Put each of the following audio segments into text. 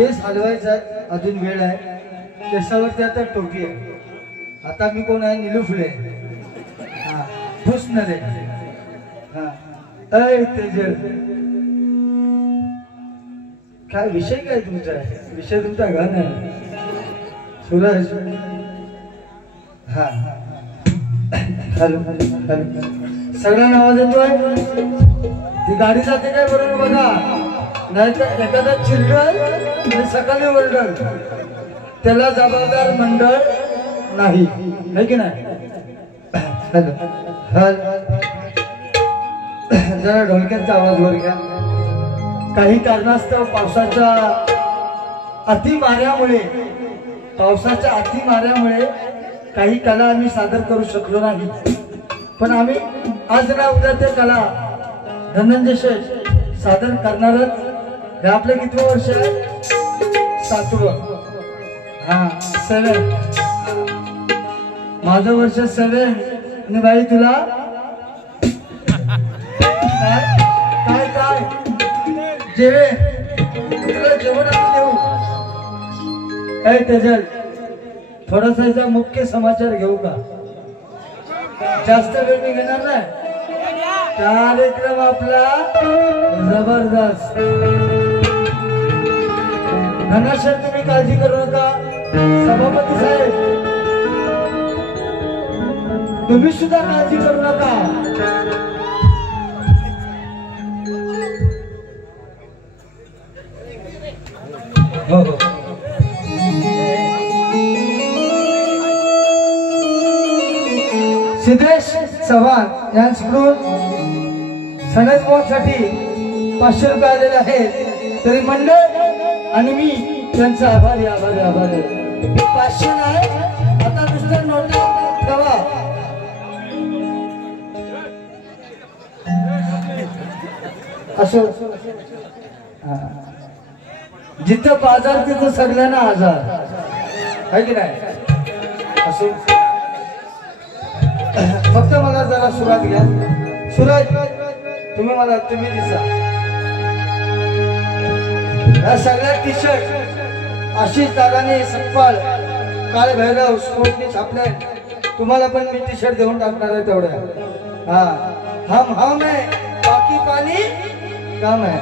केस हलवायचा अजून वेळ आहे. केसावरती आता टोपी आहे. आता मी कोण आहे? नीलू फुले. हा पुष्ण रे. हा अय तेजल, काय विषय काय तुमचा? विषय तुमचा घन आहे सूरज. हा हॅलो हॅलो, सगळ्यांना आवाज येतोय? ती गाडी जाते काय बरोबर बघा, नाही तर एखादा चिरडल सकाळी ओरडल, त्याला जबाबदार मंडळ नाही, है की नाही? हॅलो हॅलो, जरा ढोलक्याचा आवाज वर घ्या. काही कारणास्तव पावसाच्या अति माऱ्यामुळे काही कला आम्ही सादर करू शकलो नाही. पण आम्ही आज ना उद्या ते कला धनंजय शेठ सादर करणारच. हे आपलं कितवं वर्ष आहे? 7वं. हा 7. माझं वर्ष 7. आणि बाई तुला काय काय जेवे तुला जेवण आपण देऊ. काय तेजल, थोडासा मुख्य समाचार घेऊ का? जास्त वेळ मी घेणार नाही. कार्यक्रम आपला जबरदस्त. धनाशर तुम्ही काळजी करू नका. सभापती साहेब तुम्ही सुद्धा काळजी करू नका. हो हो, सिद्धेश चव्हाण यांच्याकडून सनद मोहसाठी 500 रुपये आलेले आहेत. तरी मंडळ आणि मी त्यांचा आभारी आभारी आभारी. 500 नाही, आता दुसऱ्या नोटा ठेवा. असो, जिथं बाजार तिथं सगळ्यांना आजार, आहे की नाही? असो, फक्त मला जरा सुरुवात घ्या. सूरज तुम्ही दिसा. या सगळ्या टी शर्ट आशिष दादाने सपकाळ काळ भैरव स्पोर्टने छापले. तुम्हाला पण मी टी शर्ट देऊन टाकणार आहे तेवढ्या. हा हम है, बाकी पाणी काम है.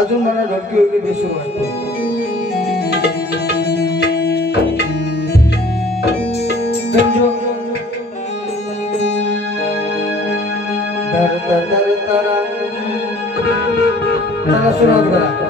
अजून मला ढोलकी वगैरे बेसूर वाटतो. त्याला सुरुवात करा.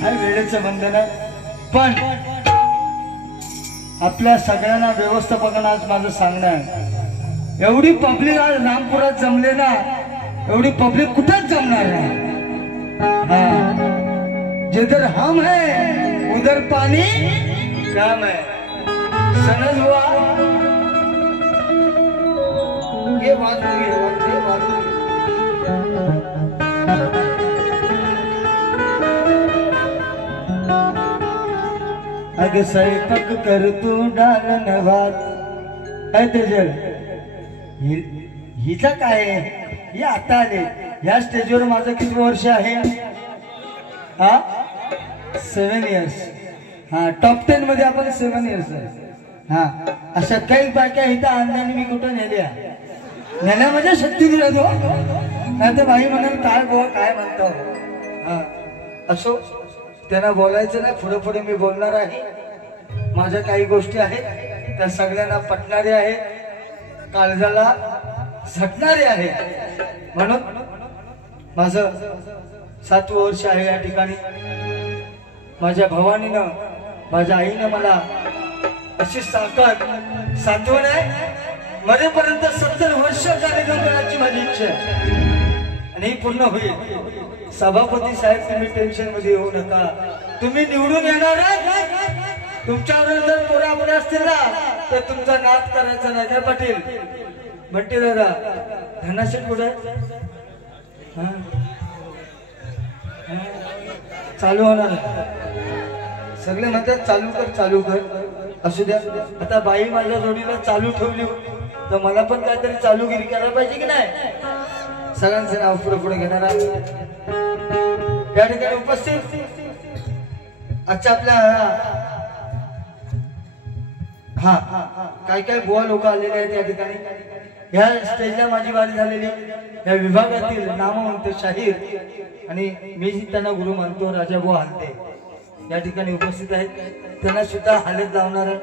हाय वेळेचं बंधन आहे, पण आपल्या सगळ्यांना व्यवस्थापकांना आज माझं सांगणं आहे, एवढी पब्लिक आज रामपुरात जमले ना, एवढी पब्लिक कुठेच जमणार नाही। हाँ, जिधर हम है उधर पानी कम है, समझ हुआ? ये बात हुई है, ये बात हुई। अगे स्वयंपाक कर तू डालन भात। काय तेजल हिचा काय आहे? ही आता आले या स्टेजवर, माझं किती वर्ष आहे? हा 7 इयर्स। हा टॉप 10 मध्ये आपण 7 इयर्स आहे। हा अशा काही बायका इथं अंदाने मी कुठं नेल्या म्हणजे शक्ती दिला तो, नाही तर बाई म्हणाल काय गोवा काय म्हणतो। हा असो, त्यांना बोलायचं ना, पुढे पुढे मी बोलणार आहे। माझ्या काही गोष्टी आहेत त्या सगळ्यांना पटणाऱ्या आहेत, काळजाला झटणारे आहे, म्हणून माझं 7वं वर्ष आहे या ठिकाणी। माझ्या भवानीनं, माझ्या आईनं मला अशी सांत्वन आहे, मरेपर्यंत 70 वर्ष कार्यक्रम करायची माझी इच्छा आहे आणि ही पूर्ण होईल। सभापती साहेब, तुम्ही टेन्शन मध्ये येऊ नका, तुम्ही निवडून येणार आहे। तुमच्यावर जर पोरा पुढे असतील ना तर तुमचा नाद करायचा नाही काय पाटील? म्हणते दादा धनाशेठ कुठे? चालू होणार सगळे म्हणतात चालू कर चालू कर, असू द्या। आता बाई माझ्या जोडीला चालू ठेवली तर मला पण काहीतरी चालूगिरी करायला पाहिजे की नाही? सगळ्यांचे नाव पुढे पुढे घेणार आहे या ठिकाणी उपस्थित आजच्या आपल्या काय काय बुवा लोक आलेले आहेत या ठिकाणी। ह्या स्टेजला माझी वारी झालेली, या विभागातील नामवंत शाहीर आणि मी त्यांना गुरु मानतो, राजाभाऊ हालते या ठिकाणी उपस्थित आहेत, त्यांना सुद्धा हालत लावणार आहे।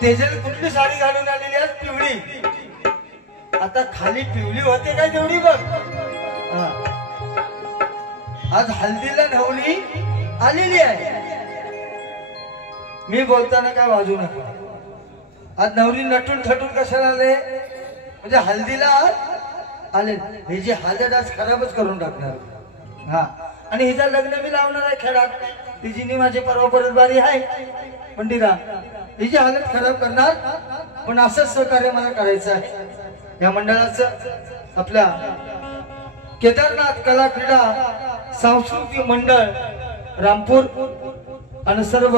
तेजल कुठली साडी घालून आलेली आहे? पिवळी। आता खाली पिवळी होते काय तेवढी बघ। आज हल्दीला नवली आलेली आहे, मी बोलताना काय वाजू नका। आज नवरी नटून थटून कशाला आले? म्हणजे हल्दीला आले, हे जे हळद आज खराबच करून टाकणार। हा आणि हिचं लग्न मी लावणार आहे खेळात, तिची माझी परवा परत बारी आहे, पण तिला हिची हालत खराब करणार, पण असंच सहकार्य मला करायचं आहे। या मंडळाचं आपल्या केदारनाथ कला क्रीडा सांस्कृतिक मंडळ रामपूर आणि सर्व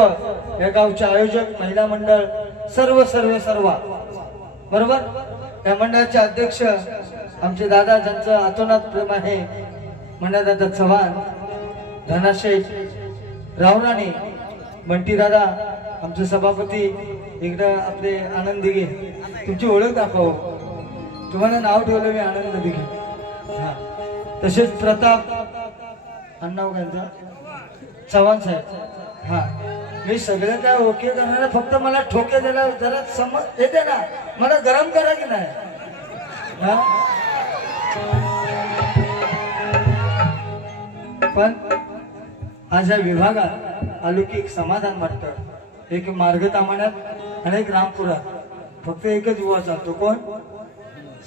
या गावचे आयोजक, महिला मंडळ, सर्व बरोबर। या मंडळाचे अध्यक्ष आमचे दादा, ज्यांचं आतोनात प्रेम आहे, मंडळ दादा चव्हाण, धनाशेठ रावराणे, बंटी दादा, आमचे सभापती इकडं आपले आनंद दिघे, तुमची ओळख दाखव, तुम्हाला नाव ठेवलं मी आनंद दिघे। हा तसेच प्रताप नाव त्यांचं चव्हाण साहेब। हा मी सगळं काय ओके करणार, फक्त मला ठोके द्यायला जरा समज येते ना, मला गरम करा की नाही? पण आज या विभागात अलौकिक समाधान वाटतं। एक मार्ग तामाण्यात आणि एक रामपुरात फक्त एकच बुवा चालतो, कोण?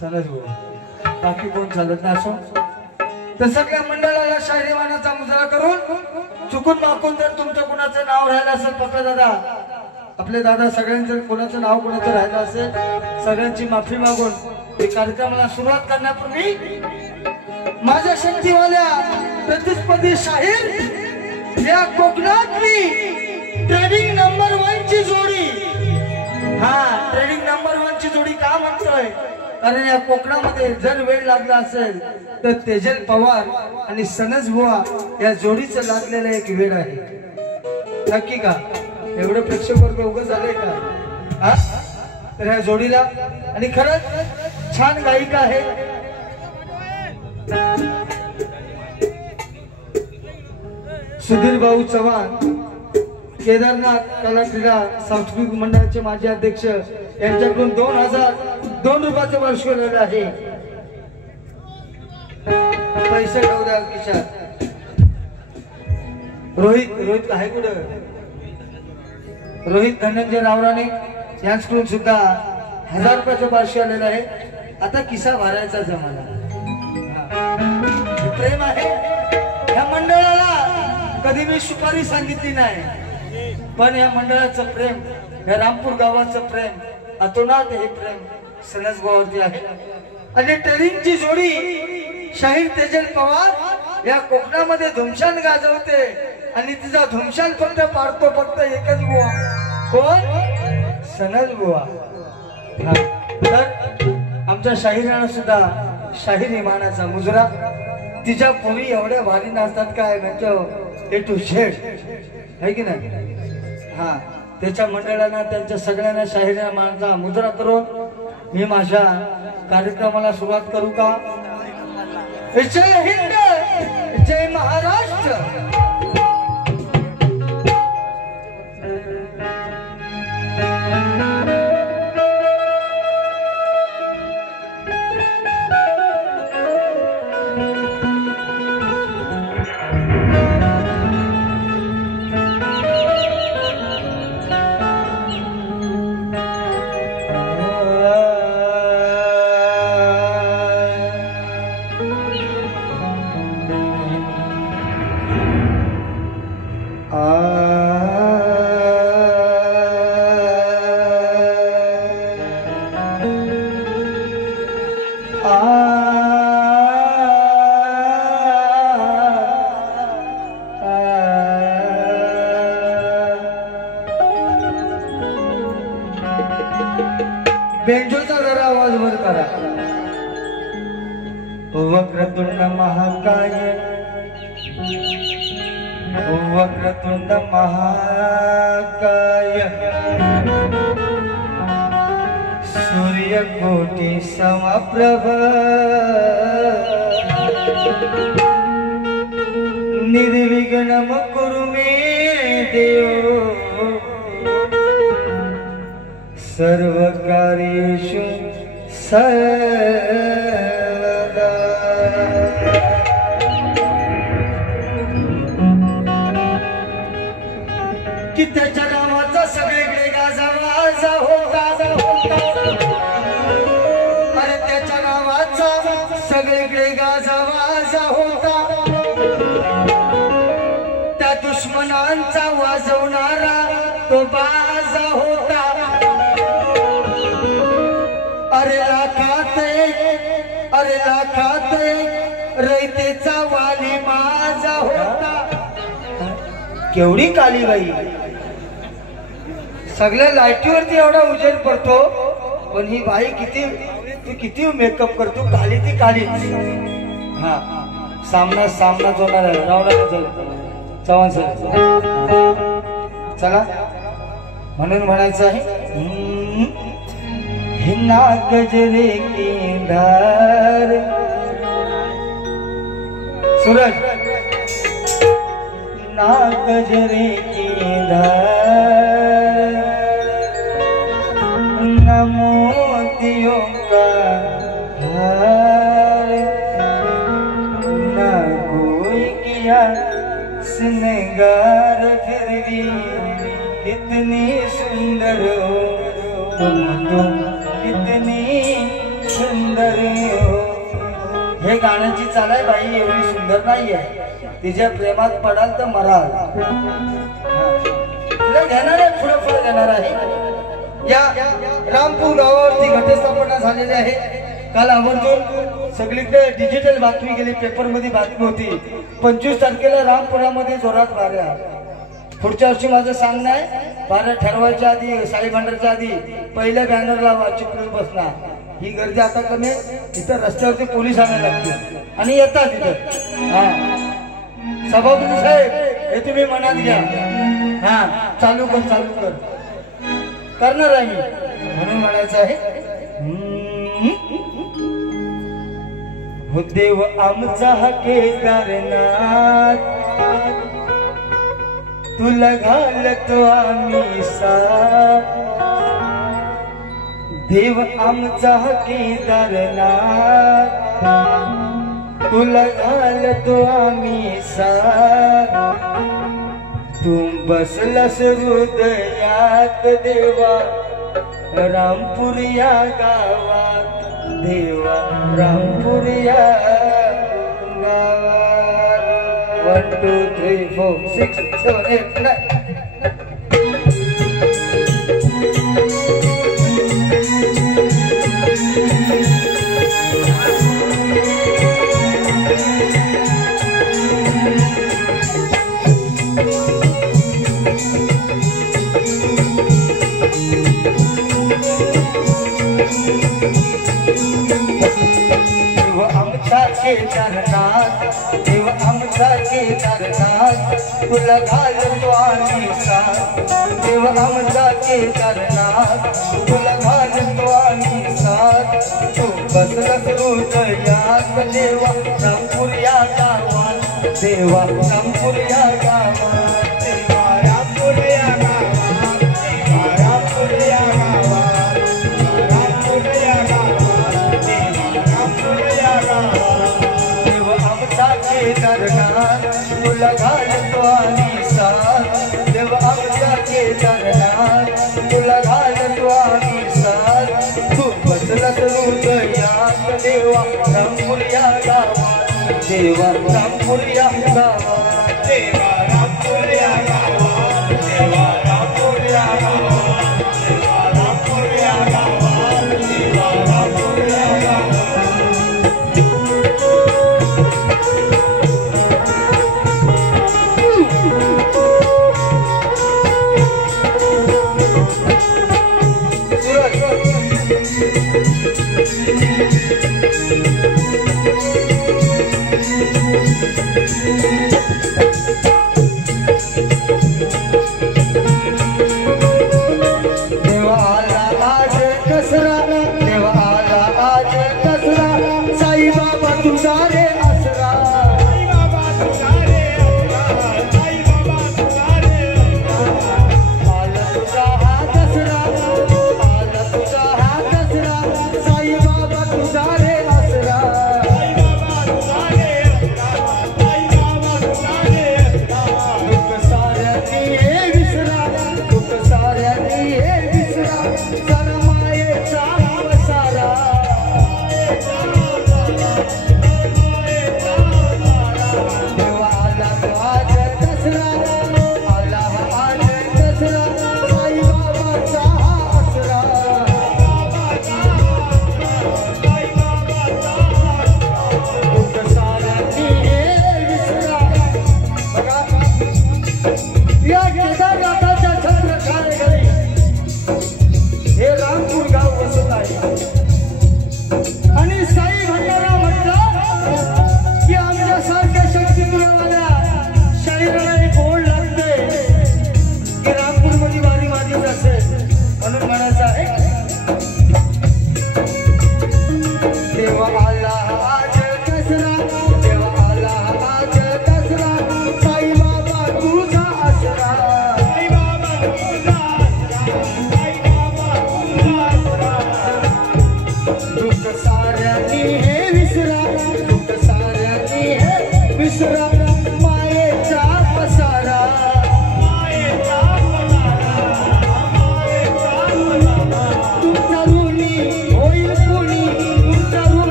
सनज बुवा, बाकी कोण चालत नाही। असो तर सगळ्या मंडळाला शाहिरीवानाचा मुजरा करून चुकून माकून जर तुमचं कुणाचं नाव राहिलं असेल, पप्पा दादा, आपले दादा, सगळ्यांचं कोणाचं नाव कोणाचं राहिलं असेल, सगळ्यांची माफी मागून या कार्यक्रमाला सुरुवात करण्यापूर्वी माझ्या शक्तीवाल्या प्रतिस्पर्धी शाहीर या कोकणातली ट्रेडिंग नंबर 1 ची जोडी, हा ट्रेडिंग नंबर 1 ची जोडी का म्हणतोय? कारण या कोकणामध्ये जर वेळ लागला असेल तर तेजल पवार आणि सनज बुवा या जोडीचं लागलेलं एक वेळ आहे। नक्की का? एवढं प्रेक्षक वर्ग उभं झालंय का? हा तर ह्या जोडीला, आणि खरंच छान गायिका आहे, सुधीर भाऊ चव्हाण, केदारनाथ कला क्रीडा सांस्कृतिक मंडळाचे माजी अध्यक्ष, यांच्याकडून 2002 रुपयाचं वर्ष आहे। पैसे ठेवू द्या खिशात. रोहित आहे कुठं? रोहित धनंजय रावराणे यांच्याकडून सुद्धा 1000 रुपयाचं पाचशे आलेलं आहे. आता किस्सा भरायचा जमाना. प्रेम आहे या मंडळाला. कधी मी सुपारी सांगितली नाही, पण या मंडळाचं प्रेम, या रामपूर गावाचं प्रेम अतोनात हे प्रेम सनस भावावरती आहे. आणि ट्रेनिंगची जोडी शाहीर तेजल पवार या कोकणामध्ये धुमशान गाजवते आणि तिचा धुमशान फक्त पाडतो फक्त एकच बुवा. कोण? सनस बुवा. तर आमच्या शाहिरांना सुद्धा शाहिरी मानाचा मुजरा. तिच्या पोरी एवढ्या भारी नाचतात काय म्हणजे A to Z आहे की नाही. हा, त्याच्या मंडळांना त्यांच्या सगळ्यांना शाहिरी मानाचा मुजरा करून मी माझ्या कार्यक्रमाला सुरुवात करू का? जय हिंद, जय महाराष्ट्र. बेंजोचा जरा आवाज वर करा. वक्रतुंड महाकाय, वक्रतुंड महाकाय, सूर्यकोटि समप्रभ, निर्विघ्नं कुरु मे देव, सर्वकार्येषु सर्वदा. की त्याच्या नावाचा सगळीकडे गाजावा होता. अरे त्याच्या नावाचा सगळीकडे गाजावा होता. त्या दुश्मनांचा वाजवणारा तो बाजा होता. अरे लाखात रयतेचा वाली माझा होता. केवढी कालीबाई. सगळ्या लाईटीवरती एवढा उजेड पडतो, पण ही बाई किती मेकअप करतो. काली ती कालीच. हा, सामना होणार आहे. चव्हाण सर चला म्हणून म्हणायचं आहे. हिन्ना गजरे की धार. सूरज. ना गजरे की धार, न मोतियों का हार, न कोई किया श्रृंगार, फिर भी कितनी सुंदर हो तुम तो, कितनी सुंदर हो. हे गाण्याची चाल आहे. बाई एवढी सुंदर नाही आहे. तिच्या प्रेमात पडाल तर मराल. तिला घेणार आहे, पुढे घेणार आहे. या रामपूर गावावरती घटस्थापना झालेली आहे. काल आवर्जून सगळीकडे डिजिटल बातमी गेली, पेपर मध्ये बातमी होती. 25 तारखेला रामपुरामध्ये जोरात वाऱ्या. पुढच्या वर्षी माझं सांगणं आहे, वाऱ्या ठरवायच्या आधी, साई भांडारच्या आधी पहिल्या बॅनरला चिपळून बसणार. ही गर्दी आता कमी. इथं रस्त्यावरती पोलीस आणायला लागतील आणि येतात इथं. हा, सभापती साहेब हे तुम्ही मनात घ्या. हा, चालू कर करणार आहे मी. म्हणून म्हणायचं आहे, हो देव आमचा हके करणार, तुला घालतो आम्ही साथ. देव आमचा हकीदार नाथ, तुला घालतो आम्ही साथ, तू बसलास हृदयात देवा, रामपूर या गावात देवा, रामपूर या गावात. 1 2 3 4 6 7 8 9. देव आमचा केदारनाथ, तुला घालतो आम्ही साथ, देव आमचा केदारनाथ, तुला घालतो आम्ही साथ. तू बसलास हृदयात देवा, रामपूर या गावात देवा, रामपूर या गावात देवा, रामपूर या गावात देवा, रामपूर या गावात, रामपूर या गावात देवा, रामपूर या गावात. केदारनाथ, तुला घालतो आम्ही साथ, देव आमचा केदारनाथ, तुला घालतो आम्ही साथ. तू बसलास हृदयात देवा, रामपूर या गावात देवा, रामपूर या गावात देवा, रामपूर या गावात देवा, रामपूर या गावात देवा, रामपूर या गावात देवा, रामपूर या गावात.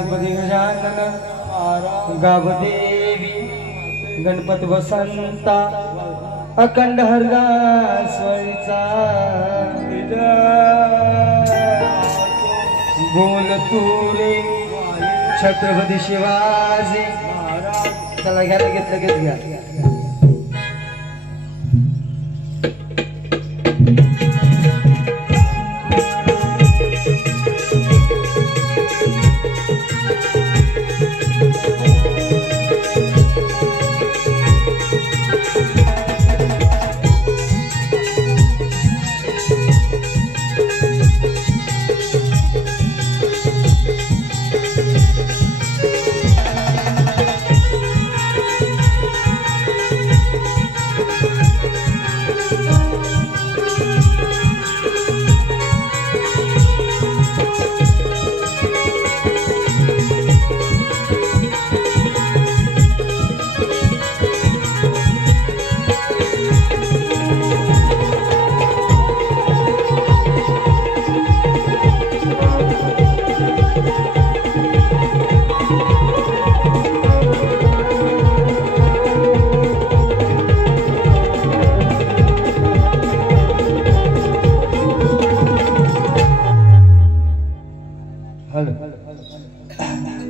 गणपती गजानन गावदेवी गणपती वसंता अखंड हरदासचा बोल तू रे छत्रपती शिवाजी चला घ्या लगेच घ्या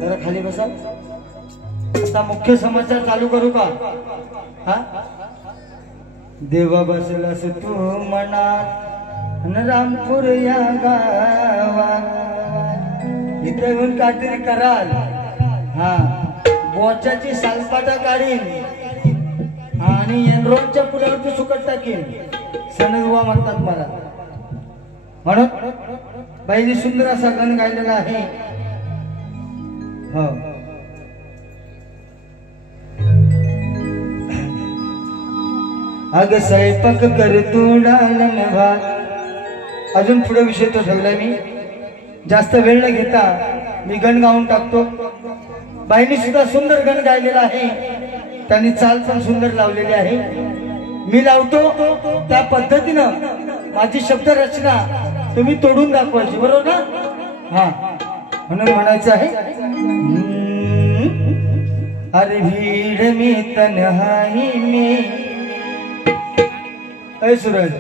जरा खाली बसा आता मुख्य समाचार चालू करू का हा देवा बसलास तू मनात न रामपूर या गावात इथे येऊन काहीतरी कराल हा बोचाची सालपाटा काढीन आणि एनरोलच्या पुढ्यावरती सुकट टाकीन सनगुवा म्हणतात मला म्हणून बाईने सुंदर असा गण गायलेला आहे हो अग स्वयंपाक कर तू डालन भात अजून पुढे विषय तो ठेवलाय मी जास्त वेळ न घेता मी गण गाऊन टाकतो बाईने सुद्धा सुंदर गण गायलेला आहे त्यांनी चाल पण सुंदर लावलेली आहे मी लावतो त्या पद्धतीनं माझी शब्द रचना तुम्ही तोडून दाखवायची बरोबर ना हा म्हणून म्हणायचं आहे अरे भीड़ में तन्हाई में ऐ सूरज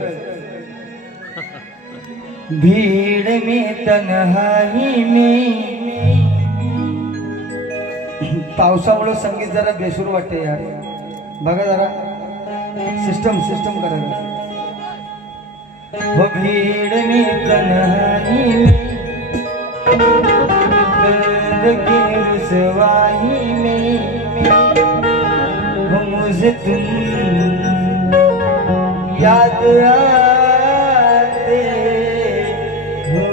भीड़ में तन्हाई में पावसामुळे संगीत जरा बेसूर वाटते यार बघा जरा सिस्टम करायला वो भीड़ में तन्हाई में दर्द की रुसवाई में वो मुझे तुम याद आते हो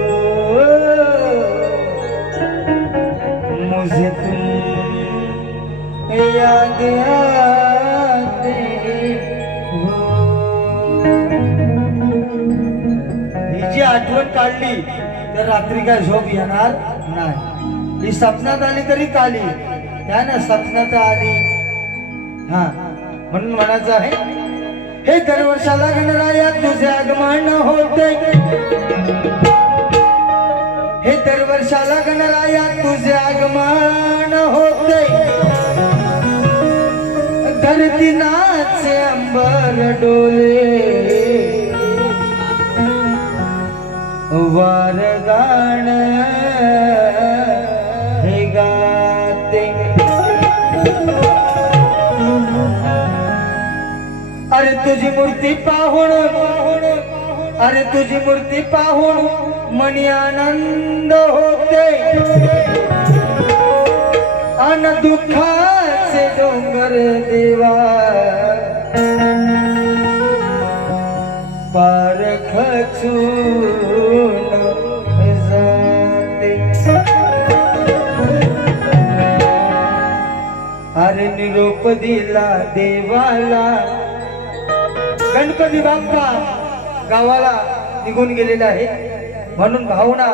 मुझे तुम याद आते हो ही जी आठवण काढली तर रात्री काय झोप येणार नाही ही सपनात आली तरी काली त्या ना सपनात आली हा म्हणून म्हणायचं आहे हे दरवर्षाला गणराया तुझे आगमन होते हे दरवर्षाला गणराया तुझे आगमन होते धरती नाचे अंबर डोले वार गाण हे गाते अरे तुझी मूर्ती पाहून अरे तुझी मूर्ती पाहून मनी आनंद होते अन दुःखाचे डोंगर देवा पार खचून जाते अरे निरोप दिला देवाला गणपती बाप्पा गावाला निघून गेलेला आहे म्हणून भावना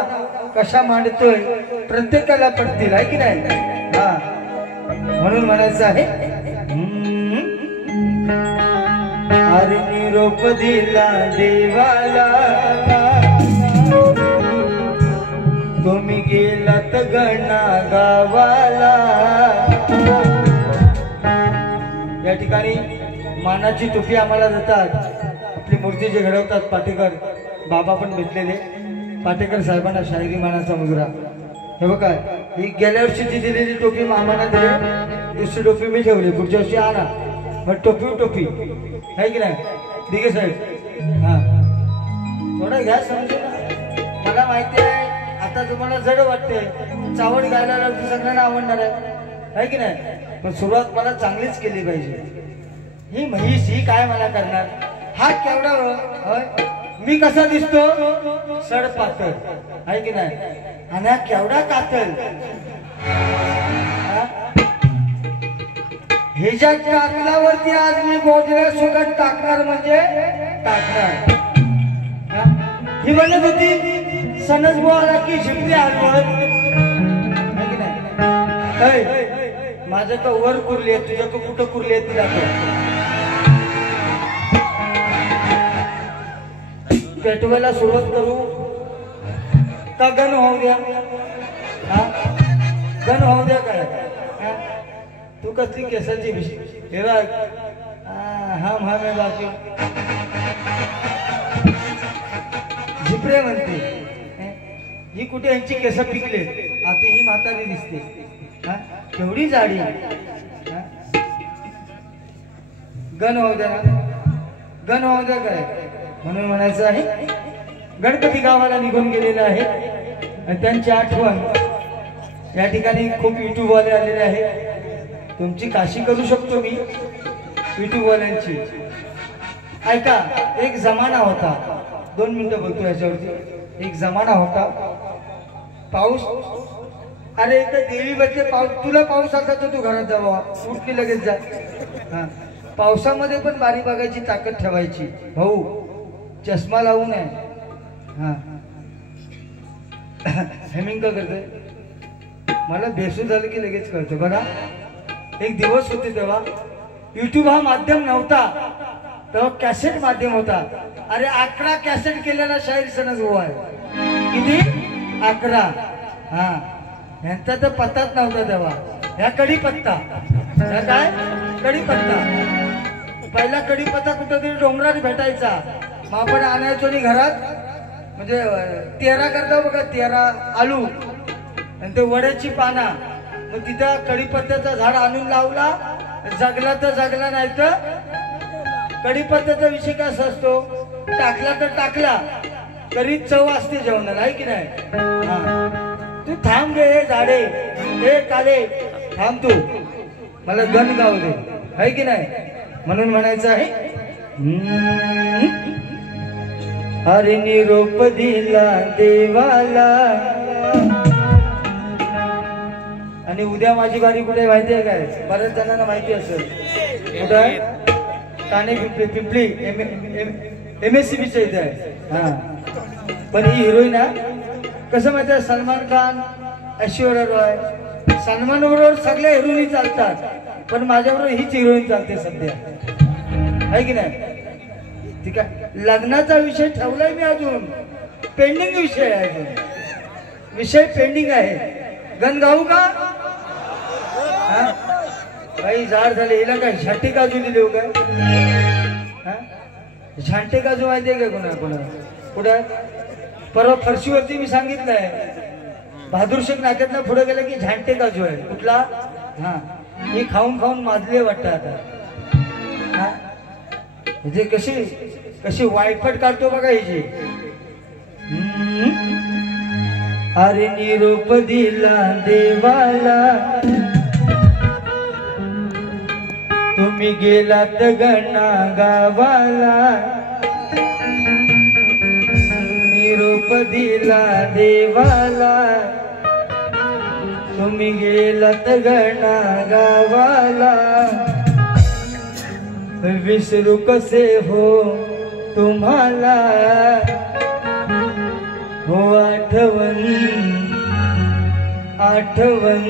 कशा मांडतोय प्रत्येकाला पडतील आहे की नाही हा म्हणून म्हणायचं आहे अरे निरोप दिला देवाला तुम्ही गेलात गणा गावाला। या ठिकाणी मानाची टोपी आम्हाला देतात, आपली मूर्ती जे घडवतात पाटेकर बाबा पण भेटलेले, पाटेकर साहेबांना शाहिरी मानाचा मुजरा। हे बघा, ही गेल्या वर्षीची दिलेली टोपी मामाला दिली, दुसरी टोपी मी ठेवली, पुढच्या वर्षी आणा मग टोपी टोपी आहे की नाही? ठीक आहे साहेब, हा थोडं घ्या समजून। मला माहिती आहे आता तुम्हाला जड वाटते, चावड गायला लागते, सगळ्यांना आवडणार आहे की नाही? पण सुरुवात मला चांगलीच केली पाहिजे। ही म्हैस ही काय मला करणार, हा केवढा होय, मी कसा दिसतो सड पातळ आहे की नाही, आणि हा केवढा कातल। ह्याच्या टाकल्यावरती आज मी गोजऱ्या सोबत टाकणार म्हणजे टाकणार। ही म्हणत होती सनज बुवाला की शिकली हलवत आहे की नाही? माझं तर वर कुरली आहे, तुझ्या तर कुठं कुरली आहे तिला पेटवायला सुरुवात करू का गण होऊ द्या? गण होऊ द्या काय? तू कसली केसाची हे बघ, हम हमें बाकी झिपरे म्हणते, ही कुठे यांची केस पिकले, आता ही म्हातारी दिसते, केवढी जाडी। गण होऊ द्या ना, गण होऊ द्या काय म्हणून म्हणायचं आहे। गणपती गावाला निघून गेलेला आहे आणि त्यांची आठवण या ठिकाणी खूप युट्यूब वाले आलेले आहेत, तुमची काशी करू शकतो मी युट्यूब वाल्यांची। ऐका, एक जमाना होता, 2 मिनिटं बोलतो याच्यावरती। एक जमाना होता, पाऊस, अरे इथं देवी बच्चे पाऊस, तुला पाऊस आता तर तू घरात जावा, उठली लगेच जा। हा, पावसामध्ये पण बारी बघायची ताकद ठेवायची भाऊ, चष्मा लावू नये। हा हेमिंग का करतोय, मला बेसूद झालं की लगेच कळतं बघा। एक दिवस होते तेव्हा युट्यूब हा माध्यम नव्हता, तेव्हा कॅसेट माध्यम होता। अरे 11 कॅसेट केलेला शाहीर सनज बुवा आहे, किती 11। हा, यांचा तर पत्ताच नव्हता तेव्हा, ह्या कढीपत्ता, काय कढीपत्ता, पहिला कढीपत्ता कुठेतरी डोंगरात भेटायचा, मग आपण आणायचो आणि घरात म्हणजे 13 करता बघा, 13 आलू आणि ते वड्याची पाना, मग तिथं कढीपत्त्याचा झाड आणून लावला, जगला तर जगला, नाही तर कढीपत्त्याचा विषय कसा असतो, टाकला तर टाकला तरी चव असते जेवणाला, आहे की नाही? हा, तू थांब गे झाडे, हे काले थांब, तू मला गण गाव दे, आहे की नाही? म्हणून म्हणायचं आहे, अरे निरोप दिला देवाला। आणि उद्या माझी बारी कुठे माहिती आहे काय? बऱ्याच जणांना माहिती असेल, कुठे ठाणे पिंपली MSCBच्या इथे आहे। हा, पण ही हिरोईन कसं माहिती आहे, सलमान खान, ऐश्वर्या रॉय, सलमान बरोबर सगळ्या हिरोईनी चालतात, पण माझ्याबरोबर हीच हिरोईन चालते सध्या, आहे की नाही? ठीक आहे, लग्नाचा विषय ठेवलाय मी, अजून पेंडिंग विषय आहे, अजून विषय पेंडिंग आहे। गण गाऊ का? काही झाड झाले, हिला काय झाटे काजू दिले हो काय? झांटे काजू माहिती आहे का कोणा कोणा? पुढे परवा फरशीवरती मी सांगितलंय, बहादूर शेख नाक्यातनं पुढे गेलं की झांटे काजू आहे कुठला। हा, हे खाऊन खाऊन माजले वाटतं आता, हा म्हणजे कशी कशी वायफट काढतो बघा हिची। अरे निरोप दिला देवाला, तुम्ही गेलात गणा गावाला। निरोप दिला देवाला, तुम्ही गेलात गणा गावाला। विसरू कसे हो तुम्हाला, हो आठवण आठवण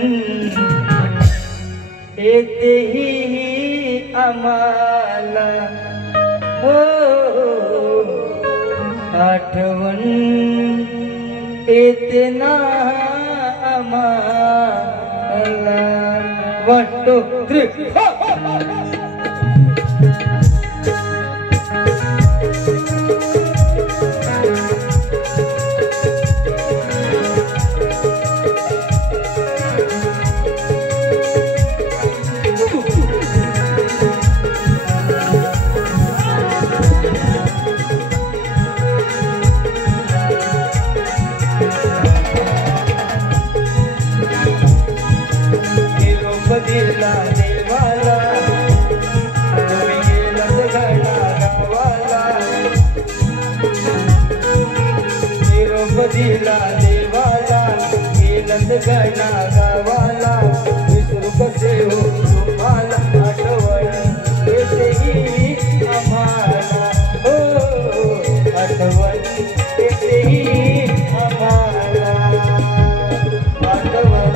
येतेही आम्हाला, हो आठवण येते ना आम्हाला 1 2 3 दिला देवाला तुम्ही गेलात घडा गावाला निरोप दिला देवाला गेलात घडा गावाला विसरू कसे हो तुम्हाला आठवण येतेही आम्हाला हो आठवण येतेही आम्हाला आठवण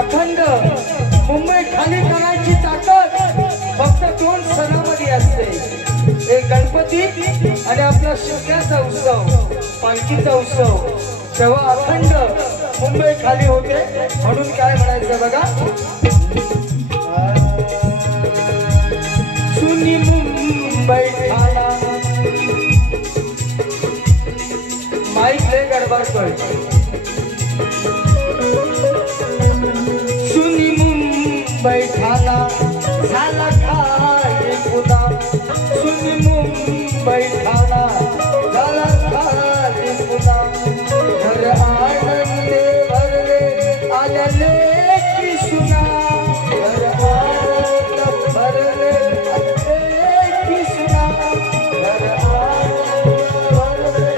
अखंड मुंबई खाली करायची ताकद फक्त 2 सणामध्ये असते, एक गणपती आणि आपला शिवण्याचा उत्सव, पालखीचा उत्सव. तेव्हा अखंड मुंबई खाली होते. म्हणून काय म्हणायचं बघा, सुनी मुंबई ठाणा माईक ले गडबड कर. बैठाना झाला खाली पुन्हा, सुनी मुंबई ठाणा झाला खाली पुन्हा. घर आनंदे भरले आले की सुना, घर आनंद भरले आले की सुना, घर आनंद भरले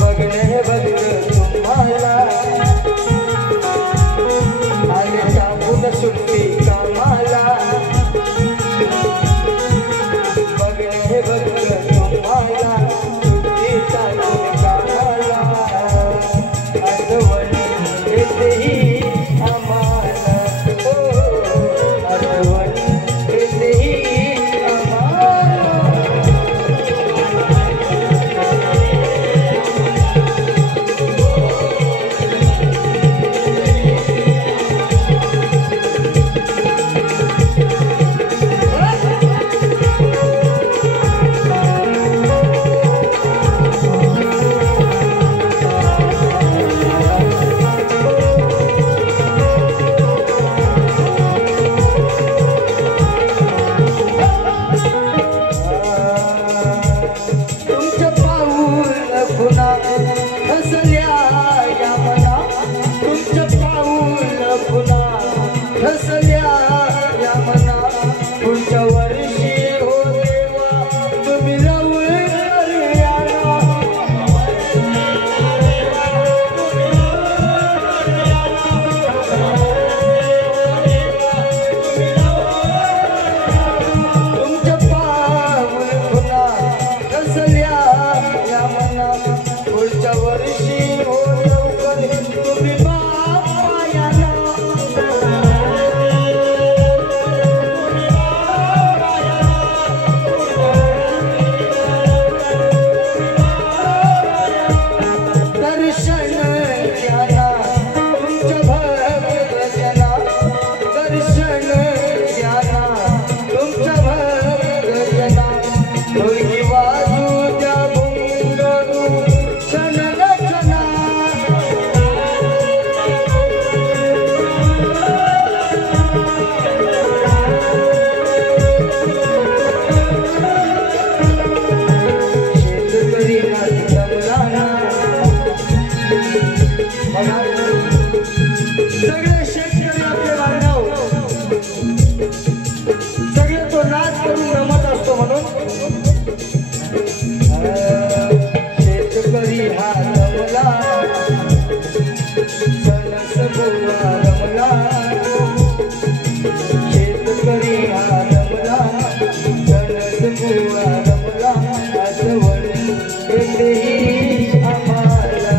बघणे बघणे तुम्हाला, पुढच्या वर्षी हो लवकर तुम्ही बापायाला दर्शन घ्याला तुमच्या भक्तजना दर्शन घ्याला तुमच्या भक्तजना ढोलकी वाजू द्या भुंगरू क्षणरचना शेतकरी नाही जमला सगळे शेतकरी आपले बांधव सगळे तो नाच करून रमत असतो म्हणून शेतकरी हा रमला सणस गोवा रमला शेतकरी हा रमला सणस गोवा रमला आठवण येतेही आम्हाला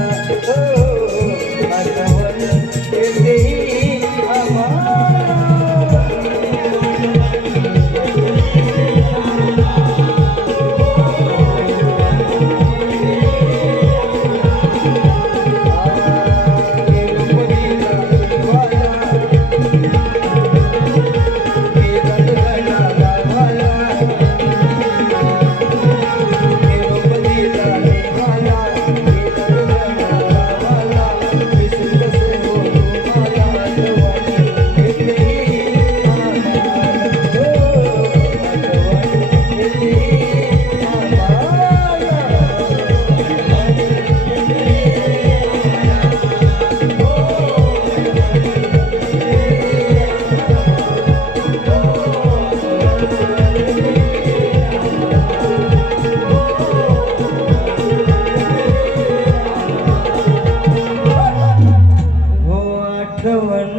आठवण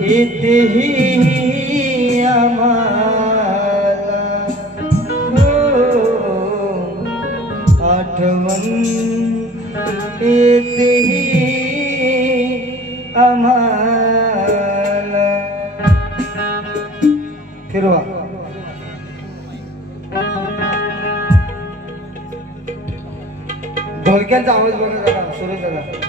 येतेही आम्हाला येतेही आम्हाला आठवण येतेही आम्हाला फिरवा ढोलक्यांचा आवाज बघा जरा सुरेश दादा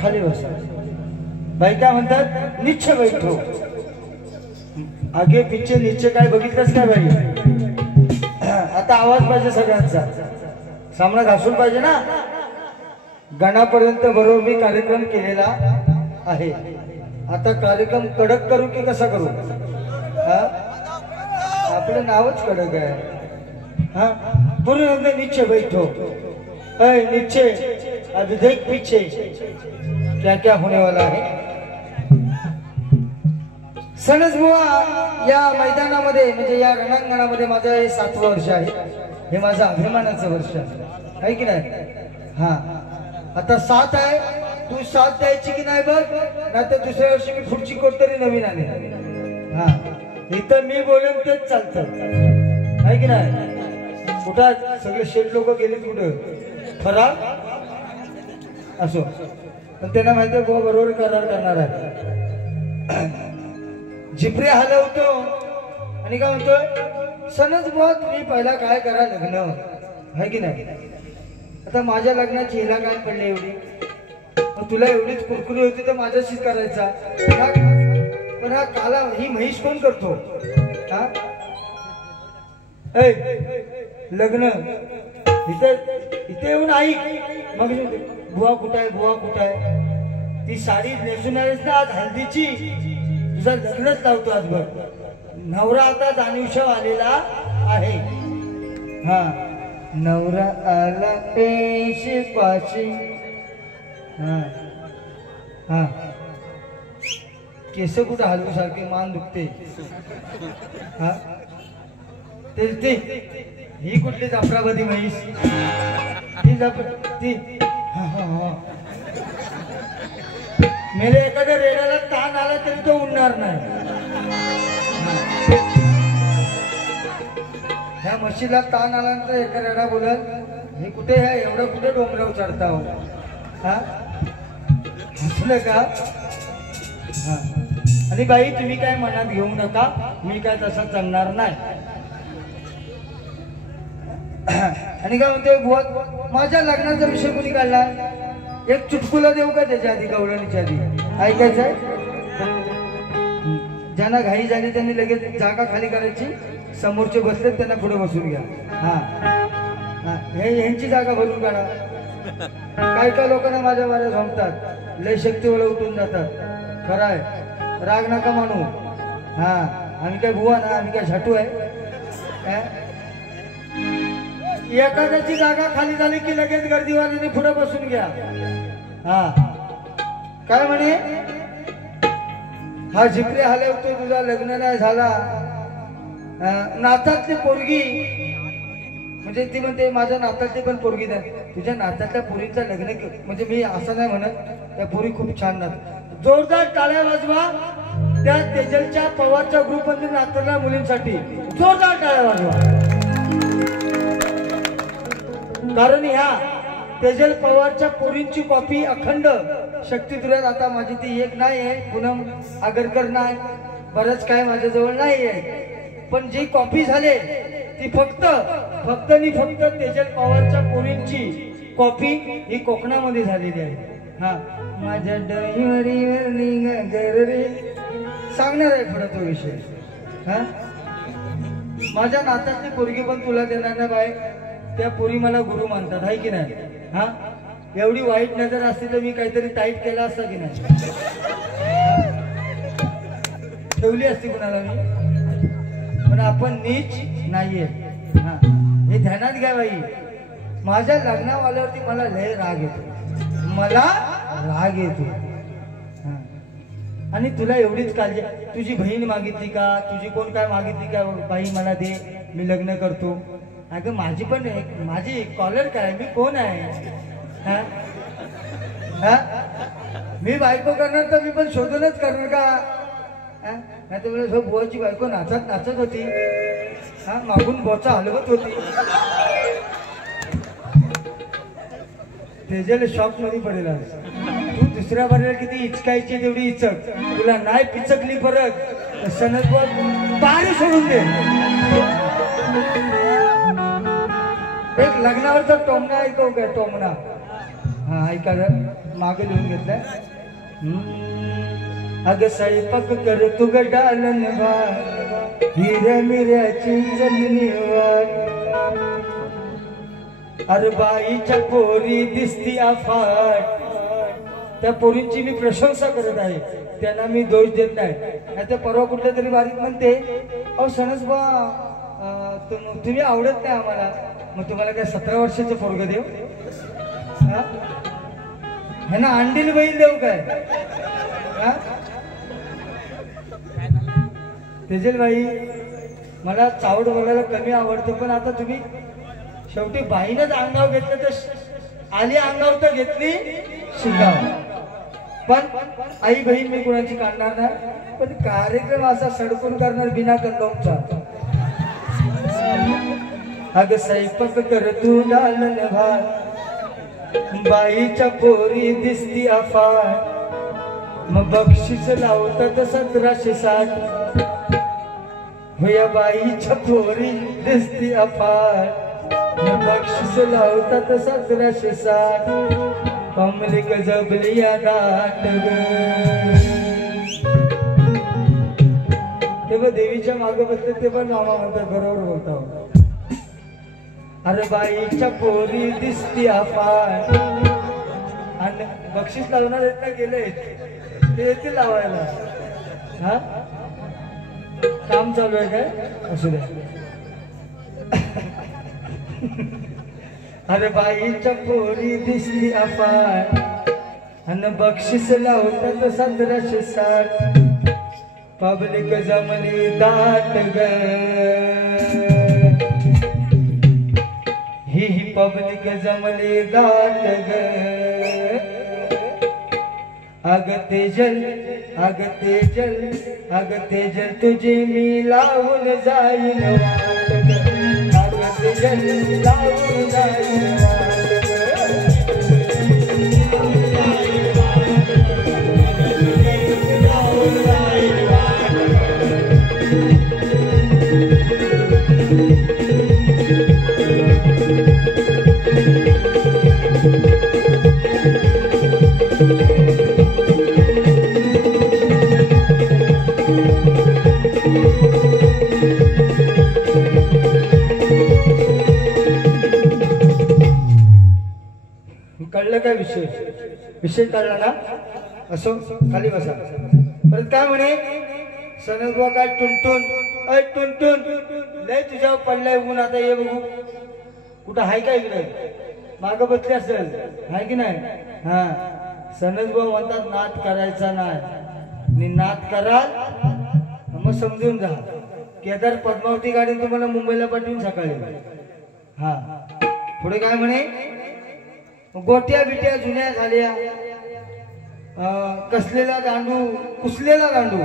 खाली बसा भाई काय म्हणतात नीचे बैठो आगे पीछे नीचे काय बघितलंच काय भाई आता आवाज पाहिजे सगळ्यांचा सामना घासून पाहिजे ना गणापर्यंत बरोबर मी कार्यक्रम केलेला आहे आता कार्यक्रम कडक करू की कसा करू आपलं नावच कडक आहे हाँ पूर्ण नीचे बैठो नीचे अब देख पीछे क्या क्या होने वाला है सणस बुवा या मैदानामध्ये म्हणजे या रणांगणामध्ये माझं हे 7वं वर्ष आहे. हे माझं अभिमानाचं वर्ष आहे की नाही. हा आता 7 आहे. तू 7 द्यायची की नाही बघ, नाही तर दुसऱ्या वर्षी मी पुढची कोणतरी नवीन आले. हा इथं मी बोलेन तेच चालतं आहे की नाही. कुठं सगळे शेठ लोक गेले कुठं खरा असो, पण त्यांना माहिती आहे बरोबर करार करणार आहे. झिपरे हलवतो आणि काय म्हणतोय सणच बुवा तुम्ही पहिला काय करा लग्न आहे की नाही. आता माझ्या लग्नाची हिला काय पडली एवढी, तुला एवढीच कुरकुरी होती तर माझ्याशीच करायचा. पण हा काला ही म्हैस कोण करतो. हा लग्न इथे इथे येऊन आई मग बुवा कुठं आहे, बुवा कुठं आहे. ती साडी नेसून आलीस ना आज हल्दीची, तुझं लग्नच लावतो आज बघ. नवरा आता जाणीवशाव आलेला आहे. हा नवरा आला पेशे पाशी. हा हा केस कुठं हलवू सारखे मान दुखते. हा ते ही कुठली जाफराबादी म्हैस ती मेरे एखाद्या रेड्याला ताण आला तरी तो उडणार नाही. ह्या म्हशीला ताण आल्यानंतर एका रेडा बोलत हे कुठे आहे एवढं कुठे डोंगरावर चढता हो. हा हसलं का. हा आणि बाई तुम्ही काय मनात घेऊ नका, मी काय तसा चालणार नाही. आणि काय म्हणते बुवा माझ्या लग्नाचा विषय कोणी काढला. एक चुटकुला देऊ का त्याच्या आधी गवळणीच्या आधी ऐकायचं आहे. ज्यांना घाई झाली त्यांनी लगेच जागा खाली करायची, समोरचे बसले त्यांना पुढे बसून घ्या. हा ह्यांची जागा भरून काढा. काय काय लोकांना माझ्या बाहेर झोपतात, लय शक्तीवर उठून जातात. खरं आहे राग नका मानू. हा आम्ही काय बुवा ना, आम्ही काय झाटू आहे. एखाद्याची जागा खाली झाली की लगेच गर्दीवाल्याने पुढे बसून घ्या. हा काय म्हणे हा झिपरे हलवतो तुझा लग्न नाही झाला. नातातली पोरगी म्हणजे ती म्हणते माझ्या नातातली पण पोरगी नाही. तुझ्या नातातल्या पोरीचं लग्न म्हणजे मी असं नाही म्हणत, त्या पोरी खूप छान नाच. जोरदार टाळ्या वाजवा त्या तेजलच्या पवारच्या ग्रुप मध्ये नातवल्या मुलींसाठी. जोरदार टाळ्या वाजवा. कारण ह्या तेजल पवारच्या पोरींची कॉपी अखंड शक्तिधुऱ्यात आता माझी ती एक नाही आहे, पूनम आगरकर नाही, बरंच काय माझ्याजवळ नाही आहे. पण जी कॉपी झाले ती फक्त तेजल पवारच्या पोरींची कॉपी ही कोकणामध्ये झालेली आहे. हा माझ्या डईवरीवर सांगणार आहे पुढे तो विषय. हा माझ्या नातातली पोरगी पण तुला देणार ना बाय. त्या पोरी मला गुरु मानतात आहे की नाही. हा एवढी वाईट नजर असते तर मी काहीतरी टाईट केला असता की नाही, ठेवली असती कुणाला मी. पण आपण नीच नाहीये. हा हे ध्यानात घ्या बाई. माझ्या लग्नावाल्यावरती मला लय राग येतो, मला राग येतो. आणि तुला एवढीच काळजी. तुझी बहीण मागितली का, तुझी कोण काय मागितली का बाई मला दे मी लग्न करतो. अगं माझी पण माझी कॉलर काय, मी कोण आहे. हा हा मी बायको करणार तर मी पण शोधूनच करणार का. नाही तर मला बुवाची बायको नाचत होती. हा मागून बोचा हलवत होती. तेजल शॉक मध्ये पडेल. तू दुसऱ्या बऱ्याला किती इचकायची तेवढी इचक, तुला नाही पिचकली परत सनद पारी सोडून दे. एक लग्नावरचा टोमणा ऐकव काय टोमणा. हा ऐका मागे लिहून घेतलाय. अगं स्वयंपाक कर तू ग डालन हिऱ्या मिऱ्याची जमिनीवर. अरे बाईच्या पोरी दिसती अफाट. त्या पोरींची मी प्रशंसा करत आहे, त्यांना मी दोष देत नाही. नाही तर परवा कुठल्या तरी बारीक म्हणते अहो सणसबा तुम्ही आवडत नाही आम्हाला. मग तुम्हाला काय 17 वर्षाचं पोरग देऊ. ह्यांना अंडील बहीण देऊ काय. तेजल बाई, मला चावड बोलायला कमी आवडतं, पण आता तुम्ही शेवटी बाईनच अंगाव घेतलं तर आली अंगाव तर घेतली शिकाव. पण आई बहीण मी कुणाची काढणार नाही, पण कार्यक्रम असा सडकून करणार बिना कंदोमचा. अग स्वयंपाक कर तू डालन भात, बाईच्या पोरी दिसती अफाट, मग बक्षीस लावतात 1760. होया बाईच्या पोरी दिसती अफाट, मग बक्षीस लावतात 1760. कमली गजबली या दाट ग. ते पण देवीच्या मागे बसले ते पण मामा म्हणतात, बरोबर बोलता. अरे बाईच्या पोरी दिसती अफाट, आणि बक्षीस लावणार आहेत ना गेले ते येतील लावायला. हा काम चालू आहे काय असू द्या. अरे बाईच्या पोरी दिसती अफाट, आणि बक्षीस लावतात 1760. पब्लिक जमली दाट ग. ही पब्लिक जमली दाट ग. अग तेजल, अग तेजल, अग तेजल तुझे मी लावून जाईन वाट ग. अग तेजल लावून जाईन वाट कळलं काय विषय? विषय कळला ना? असो, खाली बसा. परत काय म्हणे सनदबा, काय टुनटुन, अय टुनटुन लय तुझ्यावर पडलाय ऊन, आता ये बघू. कुठं हाय काय इकडे? माग बसले असेल, हाय की नाही? हा, सनदबा म्हणतात नाद करायचा नाही, नाद कराल मग समजून जा. केदार पद्मावती गाडी तुम्हाला मुंबईला पाठवून सकाळी. हा, पुढे काय म्हणे? गोट्या बिट्या जुन्या झाल्या, कसलेला गांडू, कुसलेला गांडू,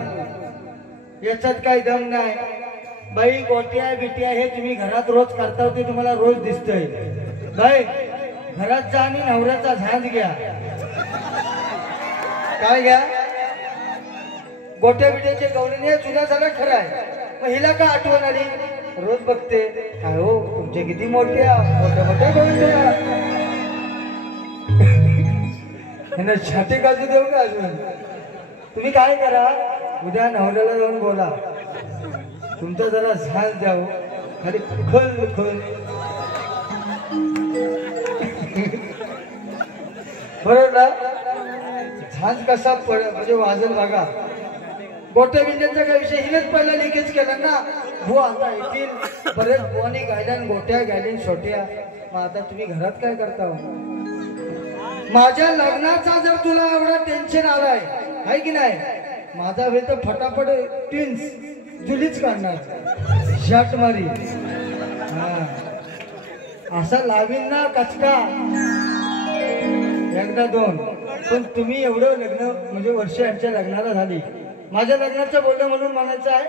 याच्यात काही दम नाही. बाई गोट्या बिट्या हे तुम्ही घरात रोज करता, ते तुम्हाला रोज दिसतंय. बाई घरात जा आणि नवऱ्याचा झांज घ्या. काय घ्या? गोट्या बिट्याचे गवळणी जुना झाला खरं आहे, मग हिला का आठवण आली? रोज बघते. काय हो तुमचे किती मोठ्या मोठ्या मोठ्या गवळण्या, छाती काजू देऊ का अजून? तुम्ही काय करा, उद्या नवऱ्याला जाऊन बोला, तुमचा जरा झांज द्याव खाली खोल खोल. बरोबर ना? झांज कसा म्हणजे वाजल बघा. गोट्या बिंड्यांचा काय विषय? हिनेच पहिला लिकेज केला ना. हो आता येतील बरेच बोनी गायल्यान, गोट्या गायल्यान छोट्या. मग आता तुम्ही घरात काय करता? माझ्या लग्नाचा जर तुला एवढा टेन्शन आलाय आहे की नाही, माझा वेळ तर फटाफट ट्विन्स जुलीच काढणार, शर्ट मारी. असा लावीन ना कचका एकदा दोन. पण तुम्ही एवढं लग्न म्हणजे वर्ष यांच्या लग्नाला झाली, माझ्या लग्नाचं बोलणं म्हणून म्हणायचं आहे,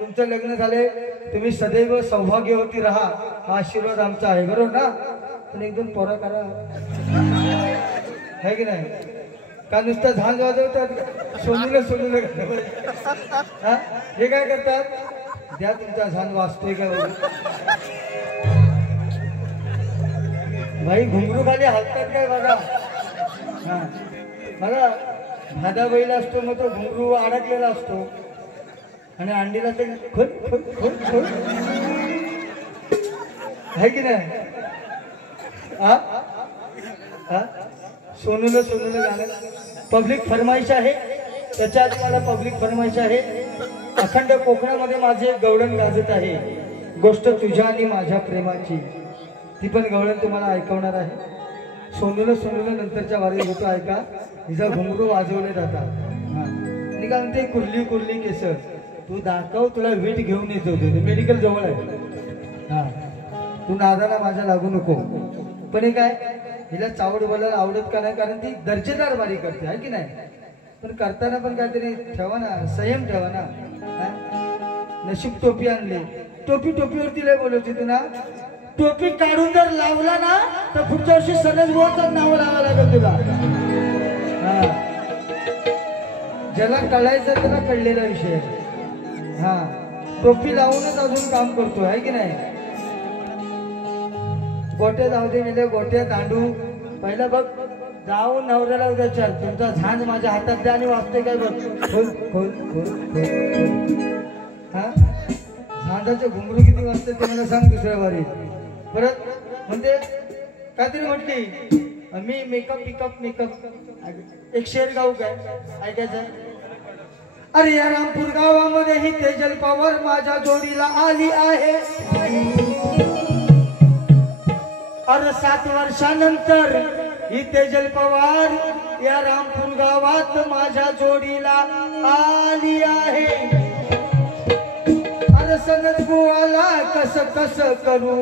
तुमचं लग्न झाले, तुम्ही सदैव सौभाग्यवती राहा हा आशीर्वाद आमचा आहे. बरोबर ना? पण एकदम पोरा करा है की नाही? का नुसतं झांज वाजवतात, सोडून सोडून हे काय करतात? द्या तुमचा झांज वाजतोय का भाई? घुंगरू खाली हलतात काय बघा. हा बघा, भादा बैल असतो मग तो घुंगरू अडकलेला असतो, आणि अंडीला ते खोल खोल खोल खोल है की नाही? सोनूला सोनूला गाणं पब्लिक फरमाईश आहे, त्याच्या आधी मला पब्लिक फरमाईश आहे. अखंड कोकणामध्ये माझे गवळण गाजत आहे, गोष्ट तुझ्या आणि माझ्या प्रेमाची. ती पण गवळण तुम्हाला ऐकवणार आहे. सोनूला सोनूला नंतरच्या वारी होतो ऐका, हिचा घुंगरू वाजवले जातात. आणि काय म्हणते? कुर्ली कुर्ली केस, तू दाखव, तुला वेट घेऊन येतो, मेडिकल जवळ आहे. हा, तू नादाला माझ्या लागू नको. पण हे काय, हिला चावड बोलायला आवडत का नाही, कारण ती दर्जेदार बारी करते आहे की नाही. पण करताना पण काहीतरी ठेवा ना, संयम ठेवा ना. नशीब टोपी आणली, टोपीवरती लय बोलवते तू ना. टोपी काढून जर लावला ना तर पुढच्या वर्षी सनद बुवाच नाव लावा लागेल तुला. ज्याला कळायचं त्याला कळलेला विषय. हा, टोपी लावूनच अजून काम करतो आहे की नाही. गोट्या जाऊ दे म्हणजे गोट्या दांडू पहिला बघ, जाऊन नवऱ्याला उद्या विचार, तुमचा झांज माझ्या हातात द्या आणि वाजते काय बघ. खोल खोल खोल खोल. हा, झांजाचे घुंगरू किती वाजते ते मला सांग दुसऱ्या वारी. परत म्हणते काहीतरी म्हटली, मी मेकअप एक शेर गाऊ काय ऐकायचं. अरे या रामपूर गावामध्ये ही तेजल पवार माझ्या जोडीला आली आहे. अरे 7 वर्षानंतर ही तेजल पवार या रामपूर गावात माझ्या जोडीला आली आहे. अरे सनद बुवाला कस करू,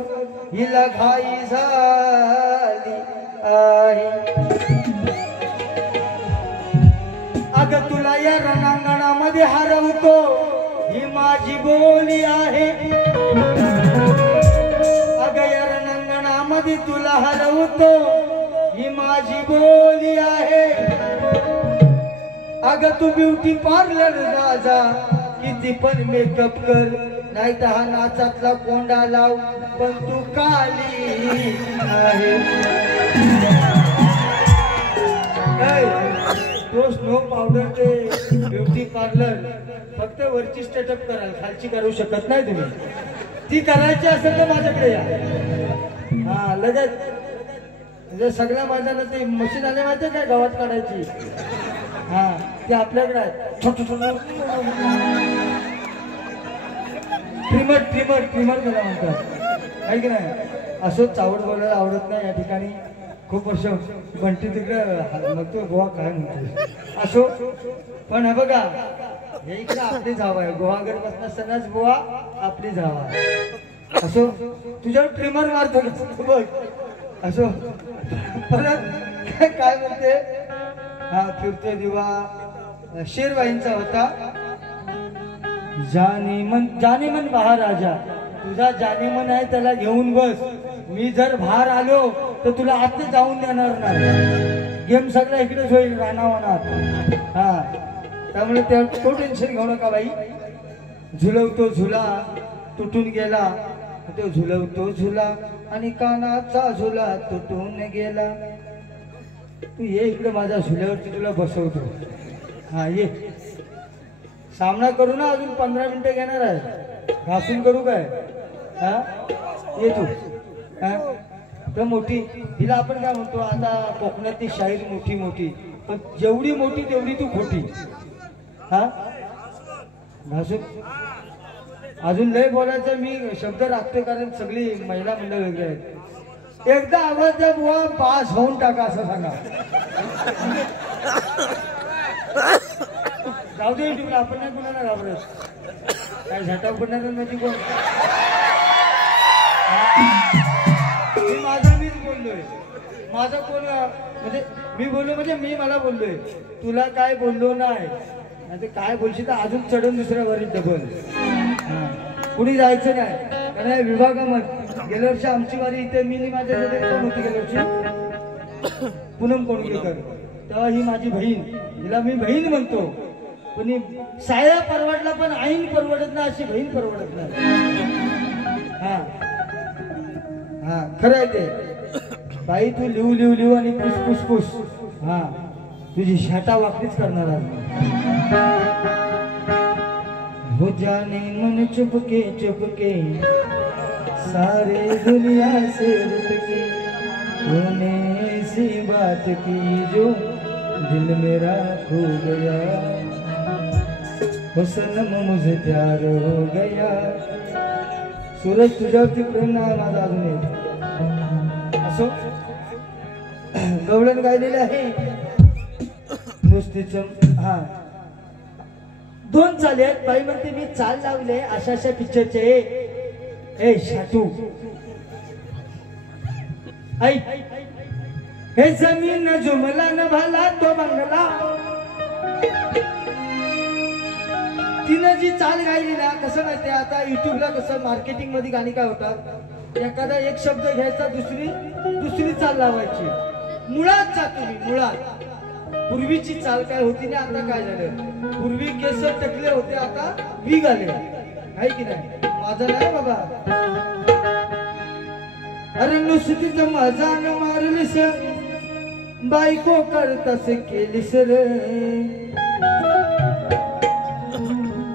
हिला घाई झाली आहे. अग तुला या रणांगणामध्ये हरवतो, ही माझी बोली आहे. अग या रणांगणामध्ये तुला हरवतो, ही माझी बोली आहे. अग तू ब्युटी पार्लर जा, किती पण मेकअप कर, नाही तर हा नाचातला कोंडा लाव, पण तू काली आहे. तो स्नो पावडर ते ब्युटी पार्लर फक्त वरची स्टेटअप कराल, खालची करू शकत नाही तुम्ही. ती करायची असेल तर माझ्याकडे या. हा, लगेच म्हणजे सगळ्या माझ्याला ते मशीन आले माहिती काय गावात काढायची. हा, ते आपल्याकडे आहे. छोट ट्रिमर त्याला म्हणतात आहे की नाही. असं चावड बोलायला आवडत नाही या ठिकाणी. खूप वर्ष बंटी तिकडे मग तो गोवा काय म्हणतो असो. पण हे बघा, हे इकडे आपली जाव आहे, गोवागड पासून सनद बुवा आपली जाव आहे. असो, तुझ्यावर ट्रिमर मारतो बघ असो. परत काय म्हणते, हा फिरतो दिवा शेरवाईंचा होता. जाने मन महाराजा, तुझा जाने मन आहे त्याला घेऊन बस. मी जर बाहेर आलो तर तुला आत जाऊन देणार नाही. गेम सगळा इकडेच होईल रानावनात. हा, त्यामुळे तो टेन्शन घेऊ नका बाई. झुलवतो झुला तुटून गेला, तो झुलवतो झुला आणि कानाचा झुला तुटून गेला. तू ये इकडे माझ्या झुल्यावरती तुला बसवतो. हा ये, सामना करू ना, अजून 15 मिनिटं घेणार आहे. घासून करू काय. हा ये तू. हा, तर मोठी हिला आपण काय म्हणतो आता कोकणातली शाहीर मोठी, पण जेवढी मोठी तेवढी तू खोटी. हा, घासून अजून लय बोलायचं मी शब्द राखते, कारण सगळी महिला मंडळ वेगळी आहेत. एकदा आवाज द्या बुवा, पास होऊन टाका असं सांगा. जाऊ दे तिकडे, आपण नाही कुणाला घाबरत. काय झटाव पडणार म्हणजे कोण. मीच बोललोय, माझा कोण म्हणजे मी बोललो म्हणजे मी मला बोललोय. तुला काय बोललो नाही, काय बोलशील तर अजून चढून दुसऱ्या वरील डबल. कुणी जायचं नाही, कारण विभागामध्ये गेल्या वर्षी आमची वारी इथे मी माझ्या होती. गेल्या वर्षी पूनम कोणगेकर, तेव्हा ही माझी बहीण, हिला मी बहीण म्हणतो. पण साया परवडला पण आईन परवडत नाही, अशी बहीण परवडत नाही. हा हा, खरं आहे ते. बाई तू लिहू आणि पुस. हा, तुझी शाटा वाकडीच करणार आहे. हो जाने मन चुपके सारे दुनिया से रुठ के, तूने ऐसी बात की जो दिल मेरा खो गया. हो सनम मुझे प्यार हो गया. सूरज तुझ्यावरती प्रेम नाही माझा अजून एक. असो, गवळण गायलेले आहे नुसतीच. हा, 2 चाली आहेत. बाई म्हणते मी चाल लावले अशा अशा पिक्चरचे. ए शाटू आई हे जमीन जुमला न भला तो बंगला. तिनं जी चाल गायली ना, कसं माहितीये आता युट्यूबला कसं मार्केटिंग मध्ये गाणी काय होतात, एखादा एक शब्द घ्यायचा दुसरी चाल लावायची. मुळात जा तुम्ही मुळात. पूर्वीची चाल काय होती ना, आता काय झालं, पूर्वी केस टकले होते आता वीग आले आहे की नाही. माझं नाही बाबा. अरे नुसतीच माझा न मारलीस बायको करतास केलीस रे.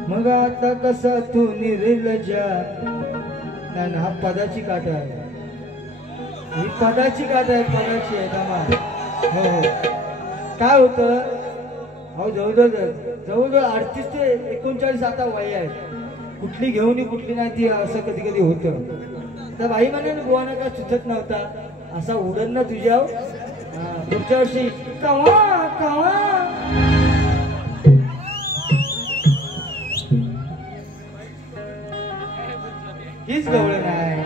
मग आता कसा तू निर्लजा. नाही हा पदाची काट आहे, ही पदाची काट आहे, पदाची आहे दामा. हो काय होतं, अहो जवळजवळ 38 ते 39 आता वय आहे. कुठली घेऊन कुठली नाही ती असं कधी कधी होतं. तर बाई म्हणे बुवाना का सुचत नव्हता, असा उडन ना तुझ्या पुढच्या वर्षी कवा कवा. हीच गवळण आहे,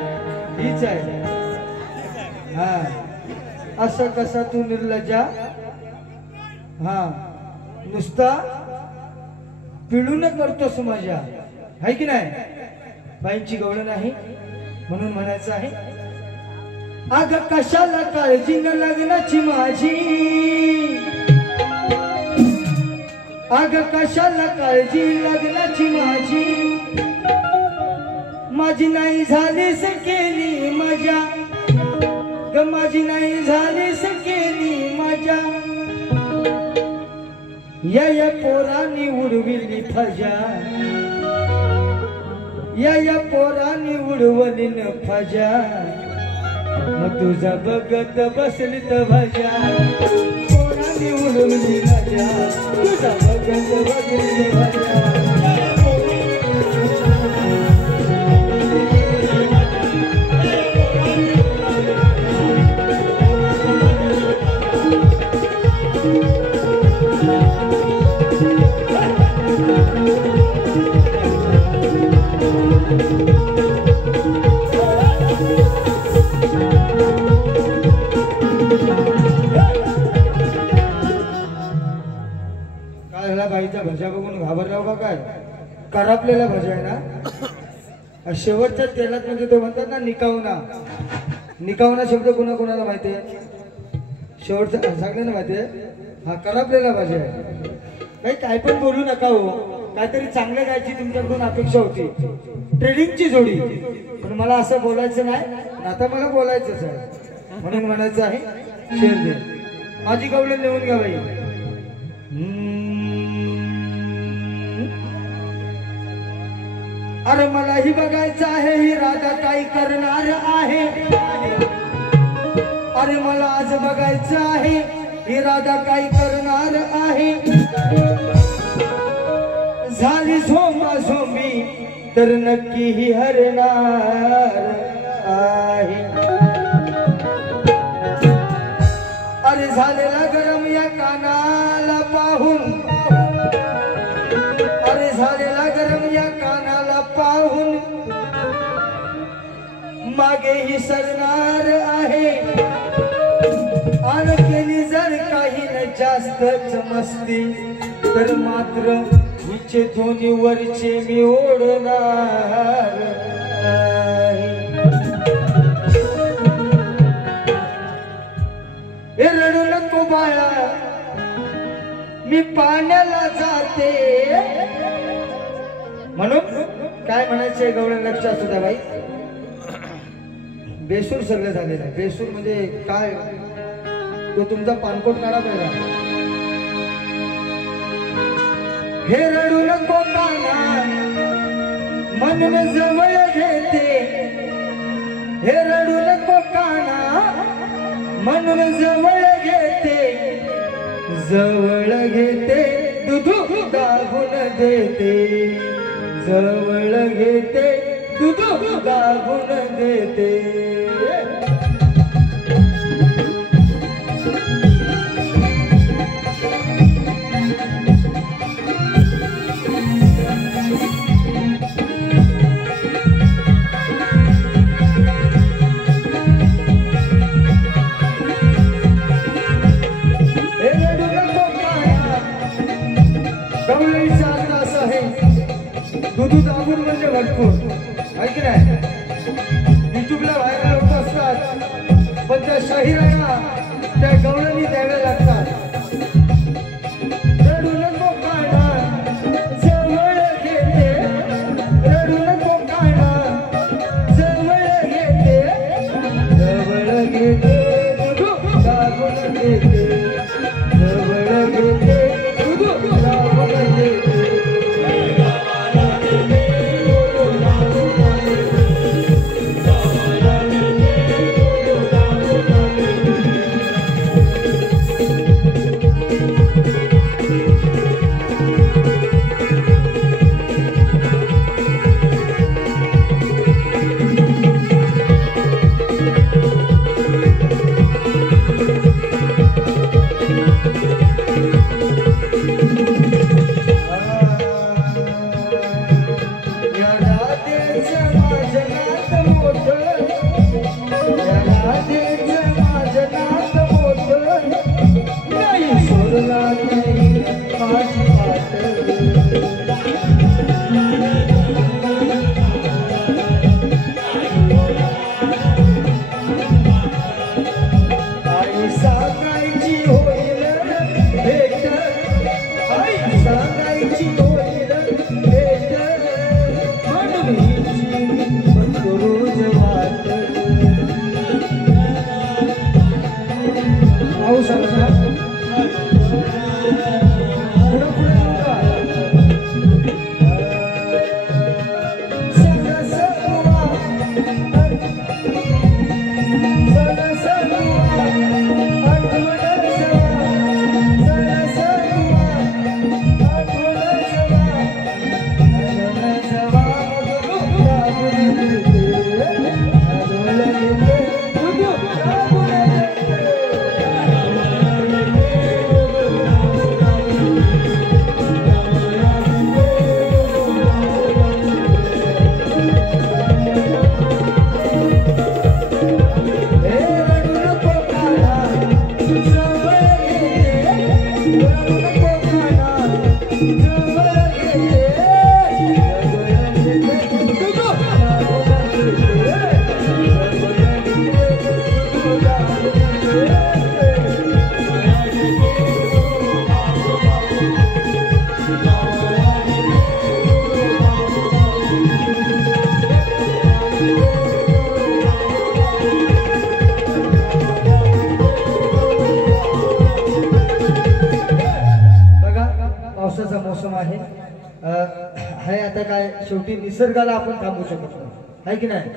हीच आहे. हा असं कसा तू निर्लजा. हा नुसता पिळून करतोस माझ्या, आहे की नाही. बाईंची गवळण नाही म्हणून म्हणायचं आहे. अग कशाला काळजी न लग्नाची माझी. अग कशाला काळजी लग्नाची माझी. माझी नाही झाली सकेली मजा ग, माझी नाही झाली सकेली मजा. या पोरांनी उडविली फजा. या पोरांनी उडवली न फजा. मग तुझा बघत बसली तर भजा. पोरांनी उडवली मजा, तुझा बघत बसली भजा. बाईचा भजा बघून घाबरला का काय. करापलेला भजा आहे ना. शेवटच्या तेलात म्हणजे तो म्हणतात ना निकावना. निकावना शब्द कोणाला माहिती आहे, शेवटच्या सगळ्यांना माहिती आहे. हा करापलेला भजा आहे. काही काय पण बोलू नका हो, काहीतरी चांगलं गायची तुमच्याकडून अपेक्षा होती, ट्रेडिंगची जोडी. पण मला असं बोलायचं नाही, आता मला बोलायचंच आहे म्हणून म्हणायचं आहे. शेर दे माझी गवळण लिहून घ्या बाई. अरे मलाही बघायचं आहे ही राधा काय करणार आहे. अरे मला आज बघायचं आहे ही राधा काय करणार आहे. झाली झोंबा झोंबी तर नक्की ही हरणार आहे. अरे झालेला गरम या कानाला पाहून. अरे झालेला गरम या कानाला पाहून मागे ही सरणार आहे. आणि केली जर काही न जास्तच मस्ती तर मात्र हिचे दोन्ही वरचे मी ओढणार. हे रडू नको बाळा मी पाण्याला जाते. म्हणून काय म्हणायचंय गवळण लक्षात असू द्या बाई. बेसूर सगळं झालेलं आहे. बेसूर म्हणजे काय, तो तुमचा पानकोट काढा पहिला. हे रडू नको काना म्हणून जवळ घेते. हे रडू नको काना म्हणून जवळ घेते. जवळ घेते दूध दाबून देते. जवळ घेते दूध दाबून देते. दुधू दाबून म्हणजे भरपूर आहे की नाही. युट्यूबला व्हायरल होत असतात पण त्या शाहिरांना त्या गवळणी द्याव्या लागतात. रडू नको काढा जवळ घेते, रडू नको काढा जवळ घेते, जवळ घेते दुधू दाबून घेते, जवळ घेते दुधू दाबून घेते. शेवटी निसर्गाला आपण थांबवू शकत नाही, आहे की नाही.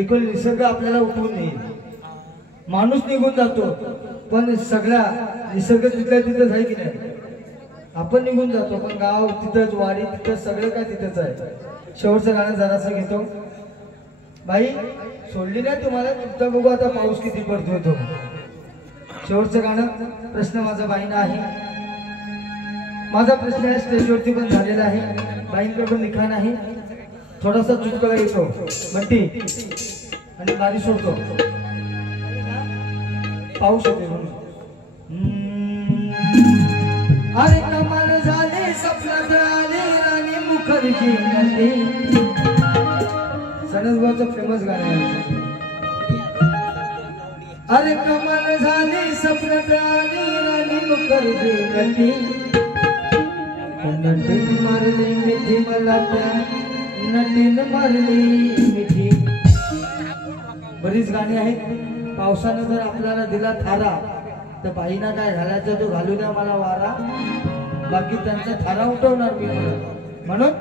एकूण निसर्ग आपल्याला उठवून नेईल. माणूस निघून जातो पण सगळा निसर्ग तिथल्या तिथंच आहे की नाही. आपण निघून जातो पण गाव तिथंच, वाडी तिथंच, सगळं काय तिथंच आहे. शेवटचं गाणं जरासं घेतो. बाई सोडली नाही तुम्हाला, तुमचा बघू आता पाऊस किती पडतोय तो. शेवटचं गाणं. प्रश्न माझा बाईंना आहे. माझा प्रश्न या स्टेजवरती पण झालेला आहे, बाईंकडे पण लिखाण आहे. थोडासा चुटकुला येतो बंटी आणि बारी सोडतो. पाऊस होते म्हणून. अरे कमाल झाले सपनात आले राणी मुखर्जी नदी. सनसभाचं फेमस गाणं आहे. अरे कमाल झाले सपनात आले राणी मुखर्जी नदी. नटीन मारली मिठी मला त्या नटीन मारली मिठी. बरीच गाणी आहेत. पावसानं जर आपल्याला दिला थारा तर बाईना काय घालायचं तो घालू द्या मला वारा, बाकी त्यांचा थारा उठवणार मी म्हणून.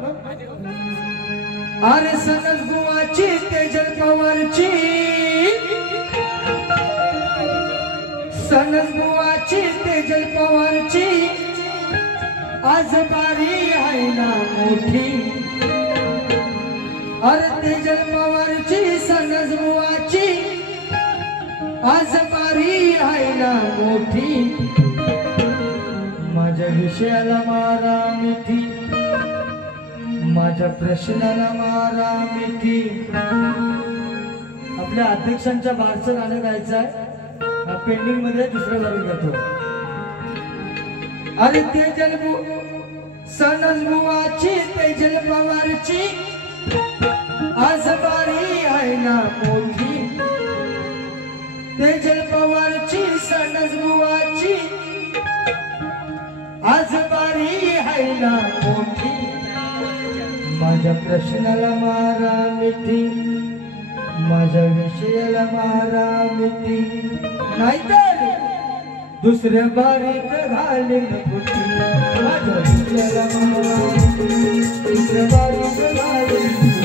अरे सनस बुवाची तेजल पवारची, सनस बुवाची तेजल पवारची आज बारी आहे ना मोठी. अरे तेजल पवारची सनस बुवाची आज बारी आहे ना मोठी. माझ्या विषयाला मारा मिठी, माझ्या प्रश्नाला मारा मिठी. आपल्या अध्यक्षांच्या बारचं गाणं गायचं आहे. पेंडिंग मध्ये दुसरं गाणं गातो. अरे तेजल सनस बुवाची तेजल पवारची आईला मोठी माझ्या प्रश्नाला मारा मिठी माझ्या विषयाला मारा मिठी नाहीतर दुसऱ्या बारीत घालीन कुठी माझ्या विषयाला मारा मिठी दुसऱ्या बारीत घालीन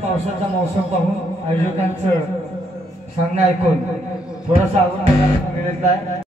पावसाचा मौसम पाहून आयोजकांचं सांगणं ऐकून थोडासा आवड मिळत आहे।